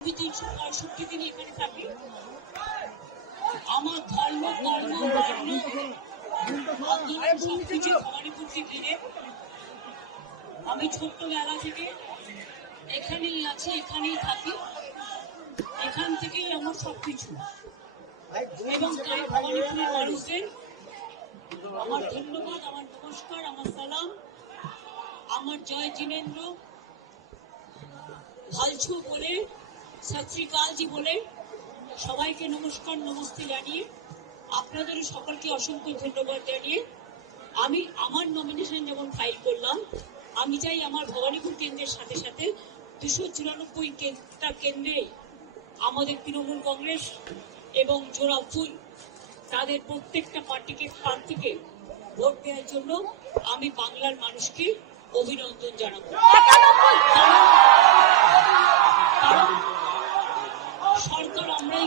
আমি 365 দিন এখানে থাকি। আমার ধর্ম কর্ম বর্ণ সবকিছু ভবানীপুরকে ঘিরে। আমি ছোট্টবেলা থেকে এখানেই আছি, এখানেই থাকি, এখান থেকেই আমার সবকিছু। এবং তাই ভবানীপুরের মানুষদের আমার ধন্যবাদ, আমার নমস্কার, আমার সালাম, আমার জয় জিনেন্দ্র ভালছু বলে, সত শ্রী আকালজি বলে সবাইকে নমস্কার নমস্তে জানিয়ে, আপনাদেরও সকলকে অসংখ্য ধন্যবাদ জানিয়ে আমি আমার নমিনেশন যেমন ফাইল করলাম, আমি চাই আমার ভবানীপুর কেন্দ্রের সাথে সাথে 294টা কেন্দ্রে আমাদের তৃণমূল কংগ্রেস এবং জোড়া ফুল তাদের প্রত্যেকটা প্রার্থীকে ভোট দেওয়ার জন্য আমি বাংলার মানুষকে অভিনন্দন জানাবো। সরকার আমরা